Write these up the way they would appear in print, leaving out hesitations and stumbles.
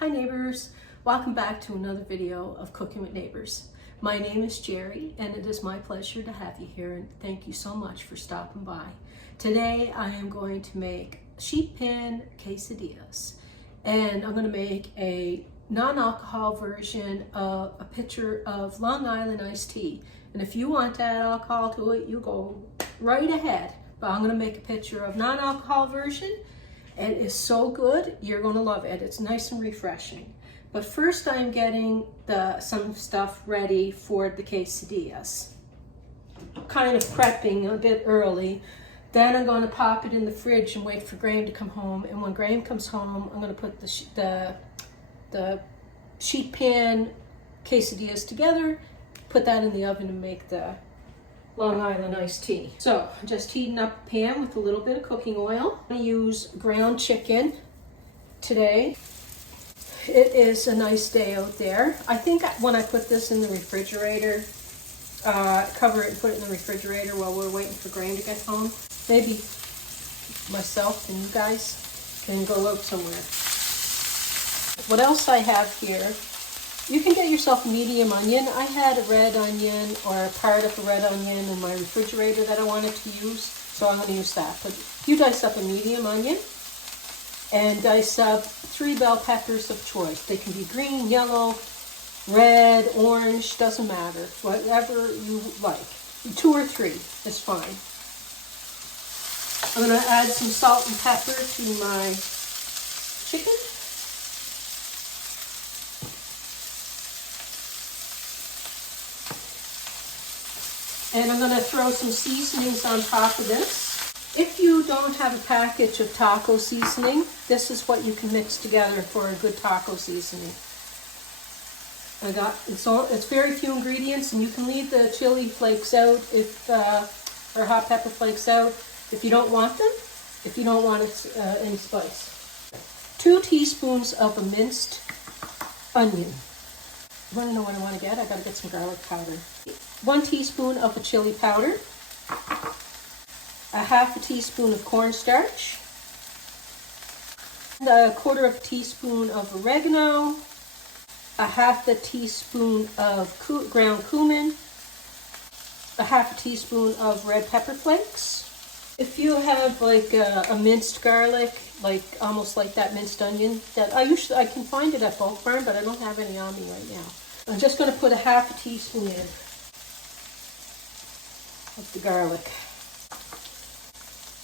Hi neighbors, welcome back to another video of Cooking with Neighbors. My name is Jerry and it is my pleasure to have you here, and thank you so much for stopping by. Today I am going to make sheet pan quesadillas, and I'm going to make a non-alcohol version of a pitcher of Long Island iced tea. And if you want to add alcohol to it, you go right ahead. But I'm going to make a pitcher of non-alcohol version. It is so good, you're going to love it. It's nice and refreshing. But first I'm getting some stuff ready for the quesadillas. Kind of prepping a bit early. Then I'm going to pop it in the fridge and wait for Graham to come home. And when Graham comes home, I'm going to put the sheet pan quesadillas together, put that in the oven and make the Long Island iced tea. So I'm just heating up a pan with a little bit of cooking oil. I'm going to use ground chicken today. It is a nice day out there. I think when I put this in the refrigerator, cover it and put it in the refrigerator while we're waiting for Graham to get home, maybe myself and you guys can go out somewhere. What else I have here, you can get yourself a medium onion. I had a red onion or part of a red onion in my refrigerator that I wanted to use, so I'm going to use that. But you dice up a medium onion and dice up 3 bell peppers of choice. They can be green, yellow, red, orange, doesn't matter. Whatever you like. 2 or 3 is fine. I'm going to add some salt and pepper to my chicken. And I'm going to throw some seasonings on top of this. If you don't have a package of taco seasoning, this is what you can mix together for a good taco seasoning. It's very few ingredients, and you can leave the chili flakes out or hot pepper flakes out if you don't want them, if you don't want any spice. 2 teaspoons of a minced onion. You want to know what I want to get? I got to get some garlic powder. 1 teaspoon of a chili powder, a half a teaspoon of cornstarch, and a 1/4 teaspoon of oregano, a half a teaspoon of ground cumin, a half a teaspoon of red pepper flakes. If you have like a minced garlic, like almost like that minced onion, that I can find it at Bulk Barn, but I don't have any on me right now. I'm just going to put a half a teaspoon in of the garlic.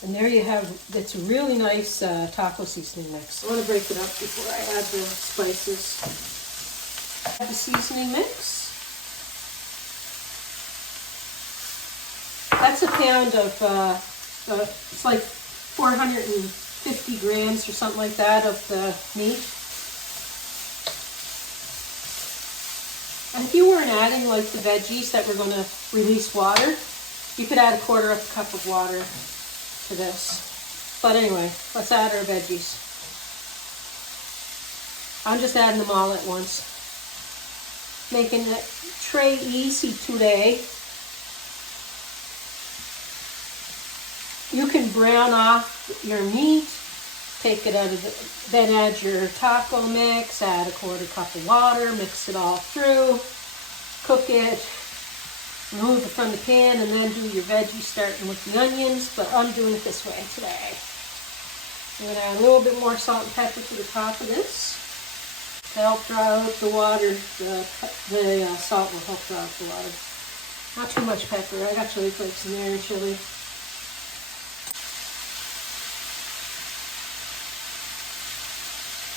And there you have, it's a really nice taco seasoning mix. I want to break it up before I add the spices. Add the seasoning mix. That's a pound of, it's like 450 grams or something like that of the meat. And if you weren't adding like the veggies that were going to release water, you could add a 1/4 cup of water to this. But anyway, let's add our veggies. I'm just adding them all at once. Making the tray easy today. You can brown off your meat, take it out of then add your taco mix, add a 1/4 cup of water, mix it all through, cook it, remove it from the pan, and then do your veggies starting with the onions, but I'm doing it this way today. I'm going to add a little bit more salt and pepper to the top of this to help draw out the water. The salt will help draw out the water. Not too much pepper. I got chili flakes in there and chili.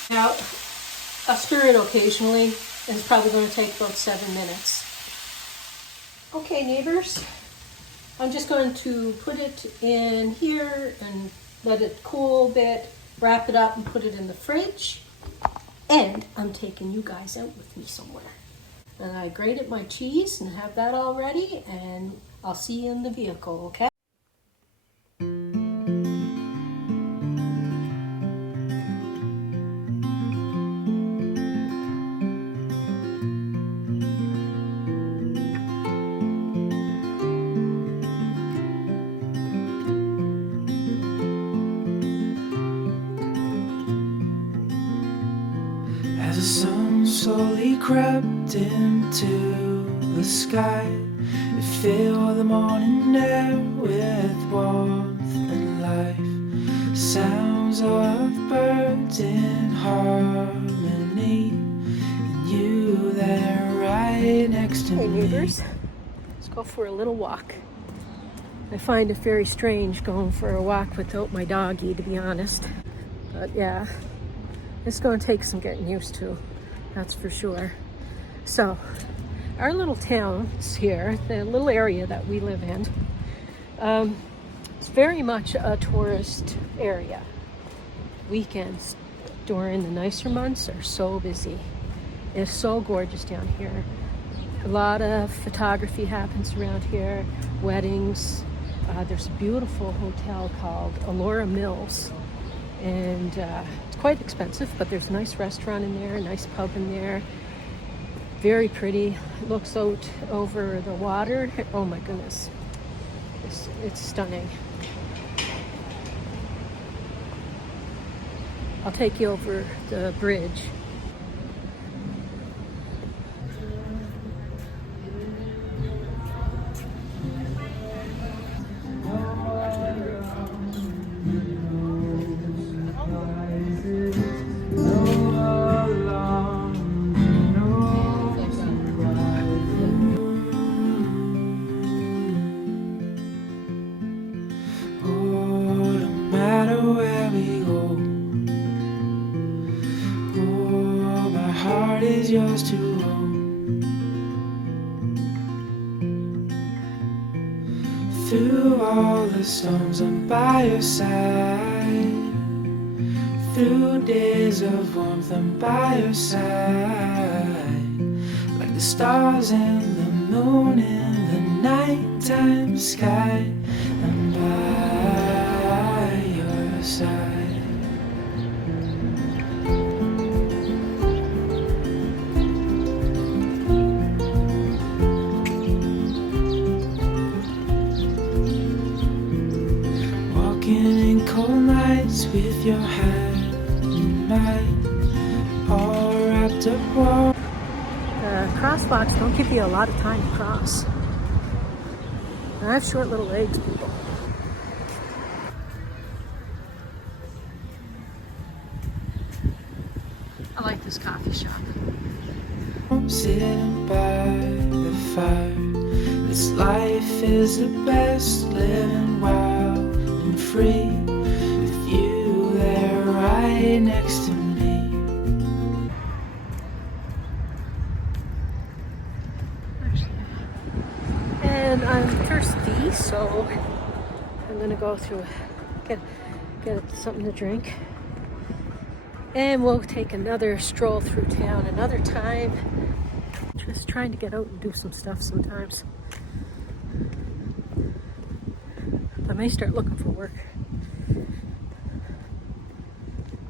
Now, I'll stir it occasionally, and it's probably going to take about 7 minutes. Okay, neighbors, I'm just going to put it in here and let it cool a bit, wrap it up and put it in the fridge. And I'm taking you guys out with me somewhere. And I grated my cheese and have that all ready, and I'll see you in the vehicle, okay? As the sun slowly crept into the sky, it filled the morning air with warmth and life. Sounds of birds in harmony, and you there right next to me. Hey neighbors, let's go for a little walk. I find it very strange going for a walk without my doggy, to be honest. But yeah, it's going to take some getting used to, that's for sure. So, our little towns here, the little area that we live in, it's very much a tourist area. Weekends during the nicer months are so busy. It's so gorgeous down here. A lot of photography happens around here, weddings. There's a beautiful hotel called Alora Mills, and it's quite expensive, but there's a nice restaurant in there, a nice pub in there. Very pretty. It looks out over the water. Oh my goodness. It's stunning. I'll take you over the bridge. Is yours to hold. Through all the storms, I'm by your side. Through days of warmth, I'm by your side. Like the stars and the moon in the nighttime sky, I'm by your side. In cold nights with your hand in mine, all wrapped up warm. Crosswalks don't give you a lot of time to cross. And I have short little legs, people. I like this coffee shop. Sitting by the fire, this life is the best, living wild and free, with you there right next to me. And I'm thirsty, so I'm gonna go through, get something to drink, and we'll take another stroll through town another time. Just trying to get out and do some stuff sometimes. I may start looking for work.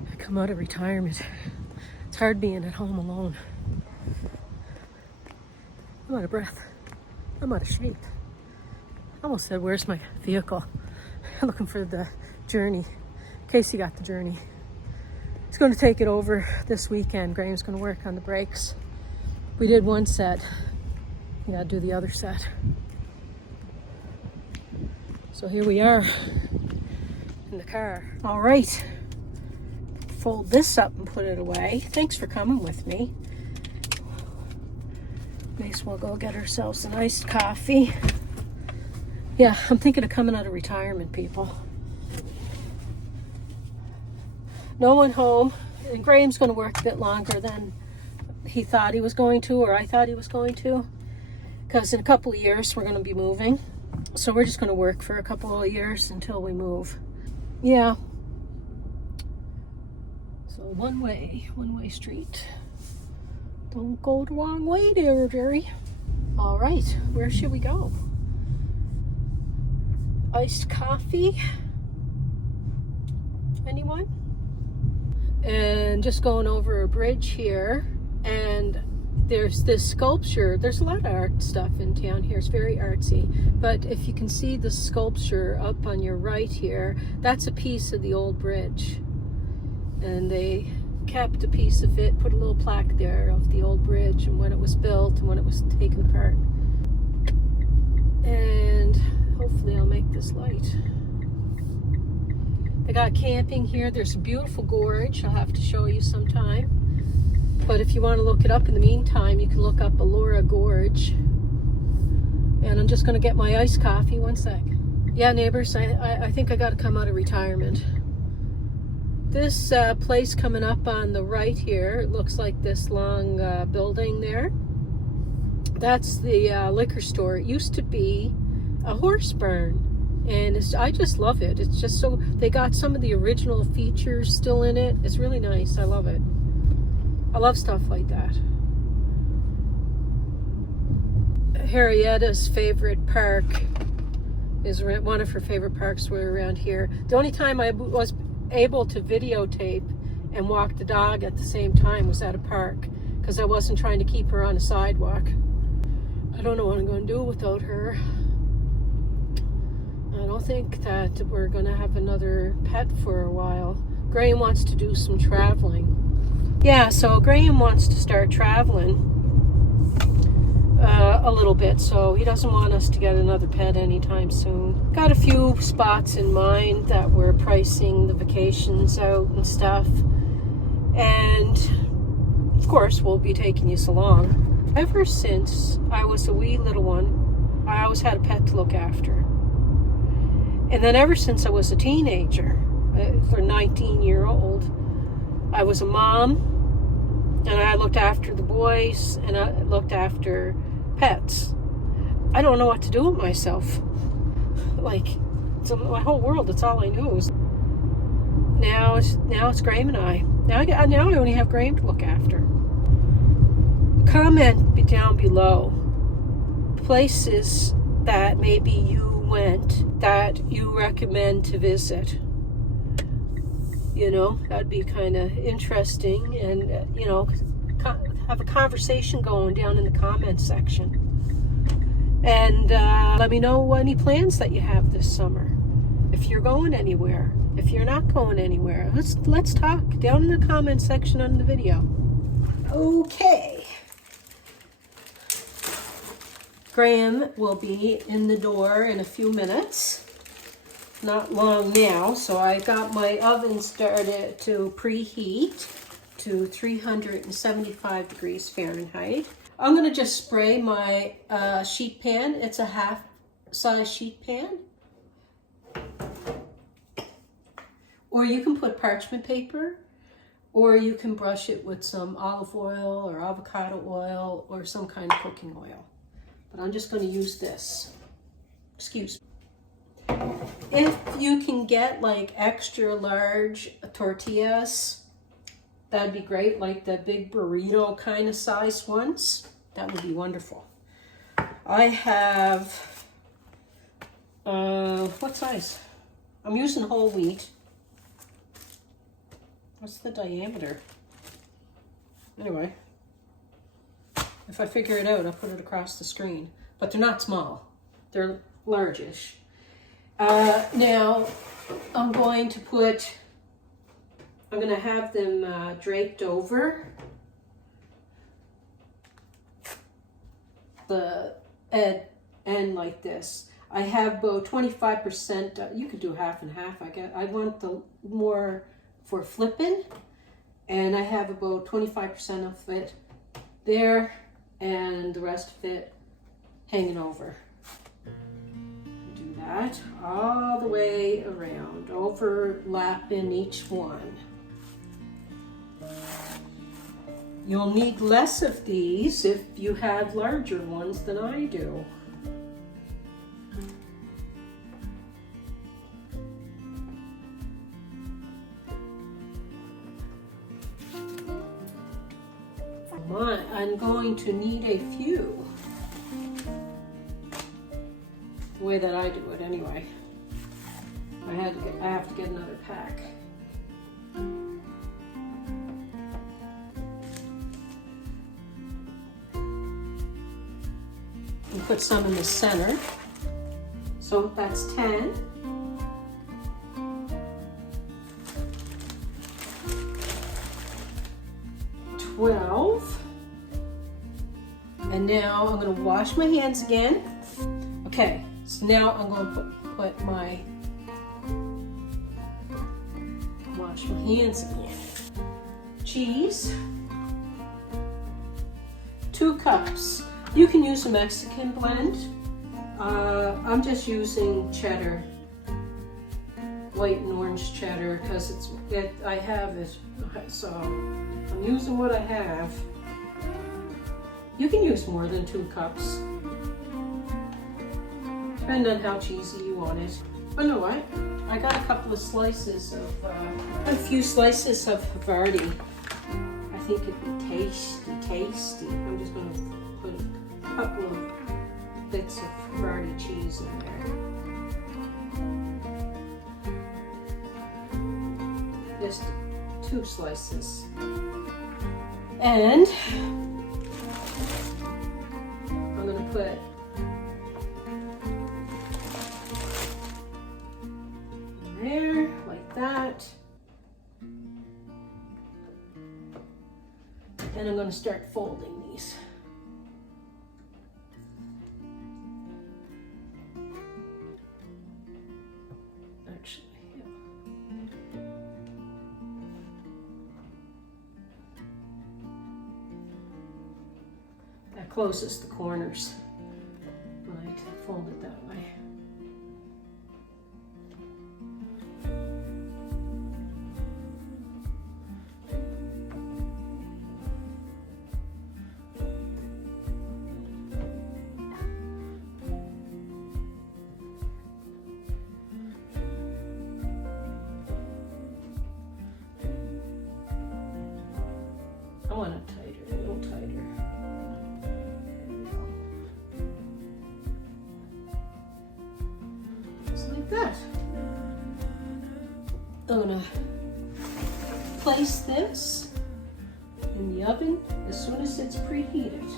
I come out of retirement. It's hard being at home alone. I'm out of breath. I'm out of shape. I almost said, where's my vehicle? I'm looking for the Journey. Casey got the Journey. He's going to take it over this weekend. Graham's going to work on the brakes. We did one set. We got to do the other set. So here we are in the car. All right. Fold this up and put it away. Thanks for coming with me. May as well go get ourselves an iced coffee. Yeah, I'm thinking of coming out of retirement, people. No one home, and Graham's going to work a bit longer than he thought he was going to, or I thought he was going to, because in a couple of years we're going to be moving. So we're just going to work for a couple of years until we move. Yeah. So one way street. Don't go the wrong way there, Jerry. All right, where should we go? Iced coffee? Anyone? And just going over a bridge here, and there's this sculpture. There's a lot of art stuff in town here. It's very artsy. But if you can see the sculpture up on your right here, that's a piece of the old bridge. And they kept a piece of it, put a little plaque there of the old bridge and when it was built and when it was taken apart. And hopefully I'll make this light. They got camping here. There's a beautiful gorge I'll have to show you sometime. But if you want to look it up in the meantime, you can look up Elora Gorge. And I'm just going to get my iced coffee. One sec. Yeah, neighbors, I think I got to come out of retirement. This place coming up on the right here, it looks like this long building there. That's the liquor store. It used to be a horse barn. And I just love it. It's just so, they got some of the original features still in it. It's really nice. I love it. I love stuff like that. Harrietta's favorite park is one of her favorite parks were around here. The only time I was able to videotape and walk the dog at the same time was at a park because I wasn't trying to keep her on a sidewalk. I don't know what I'm going to do without her. I don't think that we're going to have another pet for a while. Graham wants to do some traveling. Yeah, so Graham wants to start traveling a little bit, so he doesn't want us to get another pet anytime soon. Got a few spots in mind that we're pricing the vacations out and stuff. And of course, we'll be taking you along. Ever since I was a wee little one, I always had a pet to look after. And then ever since I was a teenager, for 19-year-old, I was a mom, and I looked after the boys, and I looked after pets. I don't know what to do with myself. Like, my whole world, it's all I knew. Now it's Graham and I. Now I only have Graham to look after. Comment down below places that maybe you went that you recommend to visit. You know, that'd be kind of interesting, and you know, have a conversation going down in the comments section. And let me know any plans that you have this summer. If you're going anywhere, if you're not going anywhere, let's talk down in the comments section on the video. Okay. Graham will be in the door in a few minutes. Not long now, so I got my oven started to preheat to 375 degrees Fahrenheit. I'm going to just spray my sheet pan. It's a half-size sheet pan. Or you can put parchment paper, or you can brush it with some olive oil or avocado oil or some kind of cooking oil. But I'm just going to use this. Excuse me. If you can get like extra large tortillas, that'd be great, like the big burrito kind of size ones. That would be wonderful. I have, what size? I'm using whole wheat. What's the diameter? Anyway. If I figure it out, I'll put it across the screen. But they're not small. They're largish. Now, I'm going to have them draped over the end like this. I have about 25%, you could do half and half, I guess. I want the more for flipping, and I have about 25% of it there, and the rest of it hanging over. Do that all the way around, overlapping each one. You'll need less of these if you have larger ones than I do. I'm going to need a few. The way that I do it anyway. I have to get another pack. And put some in the center. So that's 10. 12. And now I'm going to wash my hands again. Okay, so now I'm going to put my, wash my hands again. Cheese, 2 cups. You can use a Mexican blend. I'm just using cheddar, white and orange cheddar, because I have it, so I'm using what I have. You can use more than 2 cups, depending on how cheesy you want it. But you know what? I got a couple of slices of, a few slices of Havarti. I think it'd be tasty. I'm just going to put a couple of bits of Havarti cheese in there. Just 2 slices. And I'm going to put there, like that. And I'm going to start folding these. Actually, yeah. That closes the corners when I fold it that way. I want it tighter, a little tighter. Just like that. I'm gonna place this in the oven as soon as it's preheated.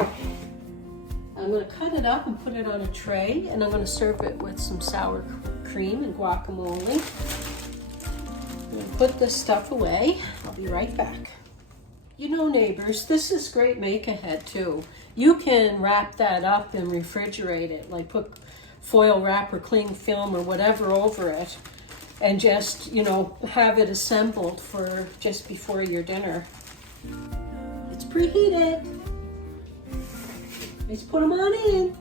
I'm gonna cut it up and put it on a tray, and I'm gonna serve it with some sour cream and guacamole. I'm gonna put this stuff away. I'll be right back. You know, neighbors, this is great make-ahead too. You can wrap that up and refrigerate it, like put foil wrap or cling film or whatever over it, and just, you know, have it assembled for just before your dinner. It's preheated. Let's put them on in.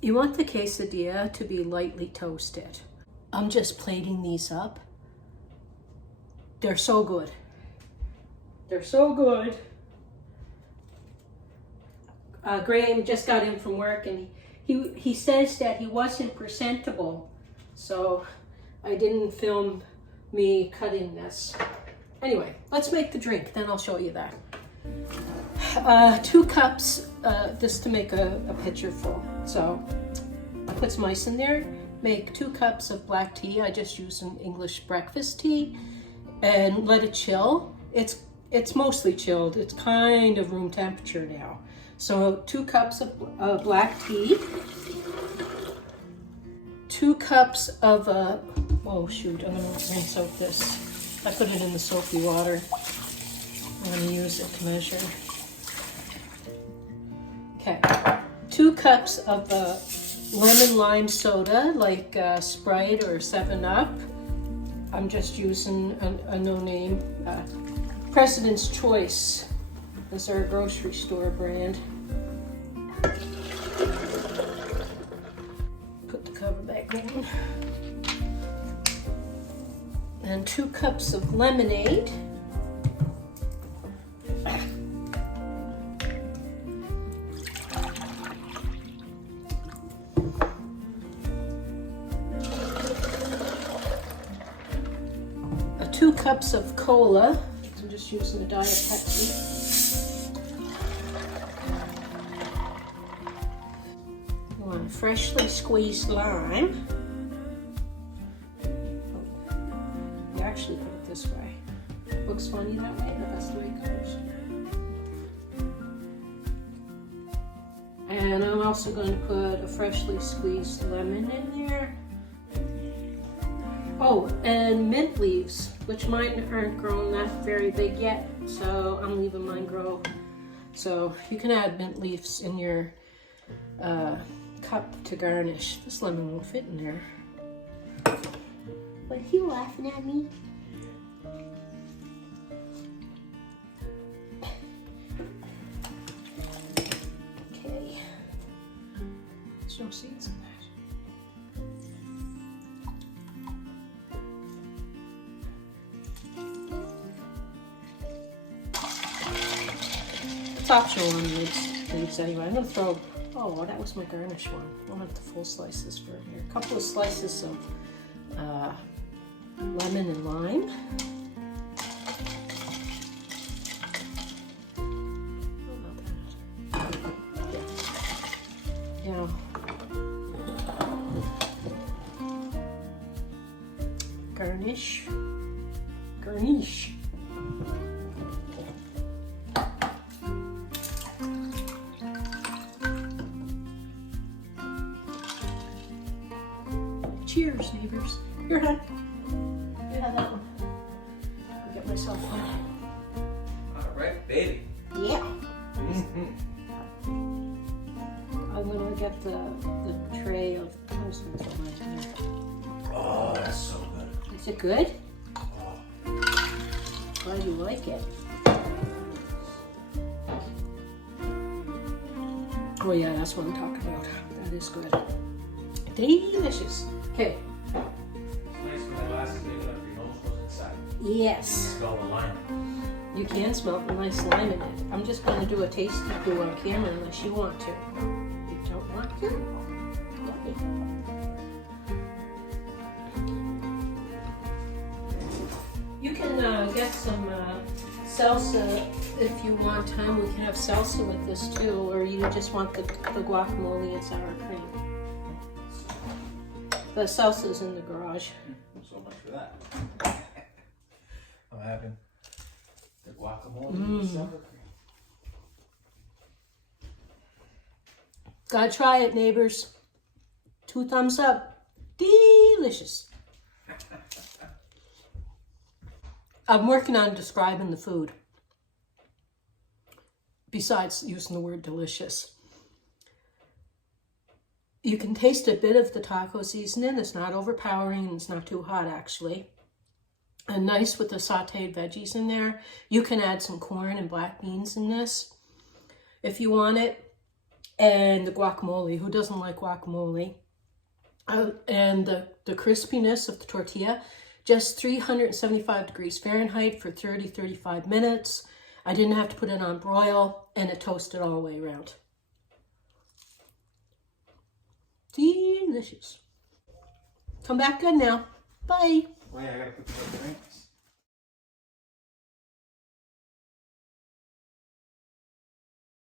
You want the quesadilla to be lightly toasted. I'm just plating these up. They're so good. They're so good. Graham just got in from work, and he says that he wasn't presentable, so I didn't film me cutting this. Anyway, let's make the drink, then I'll show you that. 2 cups, just to make a pitcher full. So I put some ice in there. Make 2 cups of black tea. I just use an English breakfast tea, and let it chill. It's mostly chilled. It's kind of room temperature now. So 2 cups of black tea, 2 cups of, oh shoot, I'm gonna rinse out this. I put it in the soapy water. I'm gonna use it to measure. Okay, 2 cups of lemon lime soda, like Sprite or 7-Up. I'm just using a no-name. President's Choice is our grocery store brand. Put the cover back in. And 2 cups of lemonade. Two cups of cola. I'm just using a Diet Pepsi. You want a freshly squeezed lime. You actually put it this way. It looks funny that way, but that's the way it goes. And I'm also going to put a freshly squeezed lemon in there. Oh, and mint leaves, which mine aren't grown that very big yet, so I'm leaving mine grow. So you can add mint leaves in your cup to garnish. This lemon won't fit in there. Was he laughing at me? Okay. There's no seeds in that. It's optional on leaves anyway. I'm gonna throw, oh, that was my garnish one. I'll have the full slices for here. A couple of slices of lemon and lime. Oh, not that. Yeah. Garnish. Garnish. Cheers, neighbors. Here, hon. You have that one. I'll get myself one. All right, baby. Yeah. I'm gonna get the tray of. I'm just gonna throw mine in there. Oh, that's so good. Is it good? Oh. Glad you like it. Oh yeah, that's what I'm talking about. That is good. Delicious. Okay. It's nice when the glasses big enough your nose goes inside. Yes. Smell the lime. You can smell the nice lime in it. I'm just going to do a taste review on camera unless you want to. You don't want to? Okay. You can get some salsa if you want time. We can have salsa with this too, or you just want the guacamole and sour cream. The salsa's in the garage. So much for that. I'm having the guacamole and sour cream. Gotta try it, neighbors. 2 thumbs up. Delicious. I'm working on describing the food, besides using the word delicious. You can taste a bit of the taco seasoning. It's not overpowering and it's not too hot, actually. And nice with the sauteed veggies in there. You can add some corn and black beans in this if you want it. And the guacamole. Who doesn't like guacamole? And the crispiness of the tortilla. Just 375 degrees Fahrenheit for 30-35 minutes. I didn't have to put it on broil, and it toasted all the way around. Delicious. Come back good now. Bye. Wait, I gotta put the drinks.